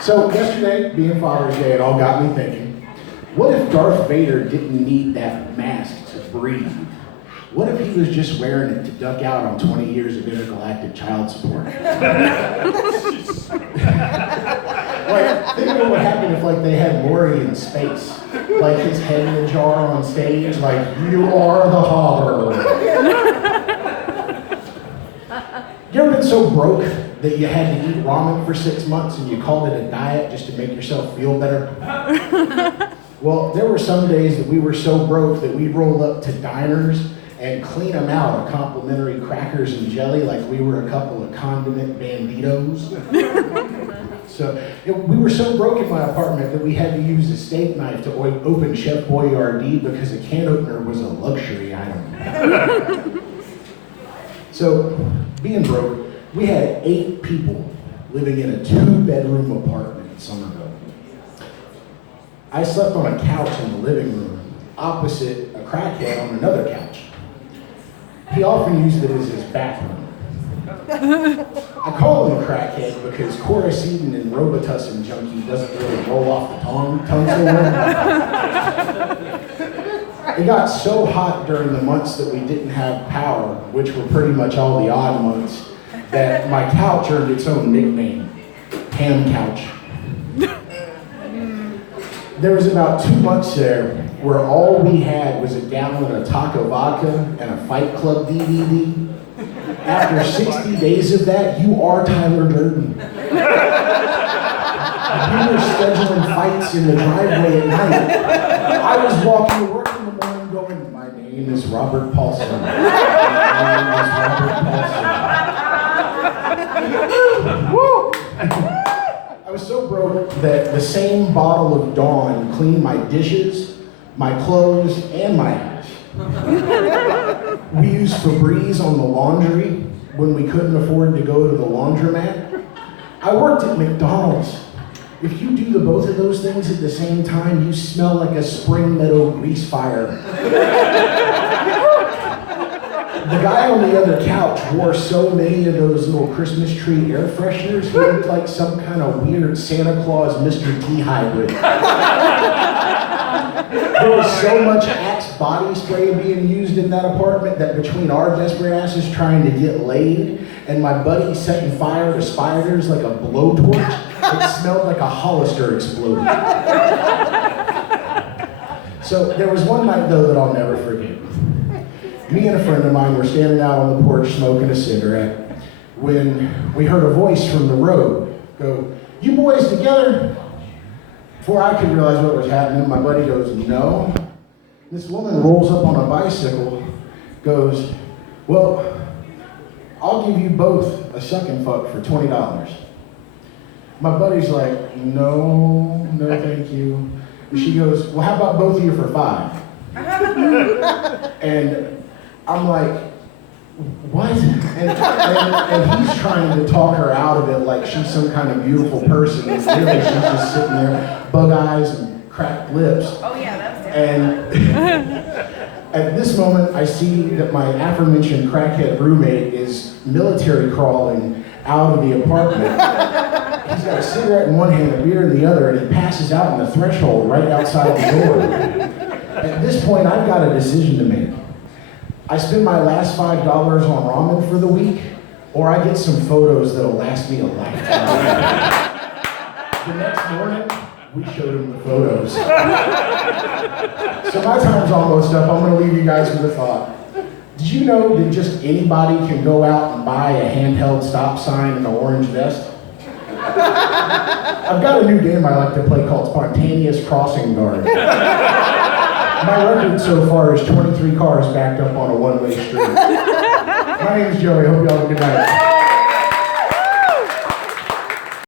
So yesterday, being Father's Day, it all got me thinking, what if Darth Vader didn't need that mask to breathe? What if he was just wearing it to duck out on 20 years of intergalactic child support? Like, think of what would happen if they had Maury in space. Like his head in a jar on stage, like, you are the Holler. You ever been so broke that you had to eat ramen for 6 months and you called it a diet just to make yourself feel better? Well, there were some days that we were so broke that we'd roll up to diners and clean them out of complimentary crackers and jelly like we were a couple of condiment banditos. So we were so broke in my apartment that we had to use a steak knife to open Chef Boyardee because a can opener was a luxury item. So, being broke, we had 8 people living in a 2-bedroom apartment in Somerville. I slept on a couch in the living room, opposite a crackhead on another couch. He often used it as his bathroom. I call him a crackhead because Coracetin and Robitussin junkie doesn't really roll off the tongue so well. It got so hot during the months that we didn't have power, which were pretty much all the odd months, that my couch earned its own nickname, Ham Couch. There was about 2 months there where all we had was a gallon of taco vodka and a Fight Club DVD. After 60 days of that, you are Tyler Durden. We were scheduling fights in the driveway at night. I was walking to work in the morning going, my name is Robert Paulson. My name is Robert Paulson. Woo! I was so broke that the same bottle of Dawn cleaned my dishes, my clothes, and my ass. We used Febreze on the laundry when we couldn't afford to go to the laundromat. I worked at McDonald's. If you do the both of those things at the same time, you smell like a Spring Meadow grease fire. The guy on the other couch wore so many of those little Christmas tree air fresheners, he looked like some kind of weird Santa Claus Mr. T hybrid. There was so much Axe body spray being used in that apartment that between our desperate asses trying to get laid and my buddy setting fire to spiders like a blowtorch, it smelled like a Hollister exploded. So there was one night though that I'll never forget. Me and a friend of mine were standing out on the porch smoking a cigarette when we heard a voice from the road go, "You boys together?" Before I could realize what was happening, my buddy goes, "No." This woman rolls up on a bicycle, goes, "Well, I'll give you both a suck and fuck for $20. My buddy's like, no, thank you. And she goes, "Well, how about both of you for $5? And I'm like, what? And he's trying to talk her out of it like she's some kind of beautiful person. And really, she's just sitting there, bug eyes and cracked lips. Oh yeah, that's And at this moment, I see that my aforementioned crackhead roommate is military crawling out of the apartment. He's got a cigarette in one hand, a beer in the other, and he passes out in the threshold right outside the door. At this point, I've got a decision to make. I spend my last $5 on ramen for the week, or I get some photos that'll last me a lifetime. The next morning, we showed him the photos. So my time's almost up. I'm going to leave you guys with a thought. Did you know that just anybody can go out and buy a handheld stop sign and an orange vest? I've got a new game I like to play called Spontaneous Crossing Guard. My record so far is 23 cars backed up on a one-way street. My name's Joey. Hope y'all have a good night.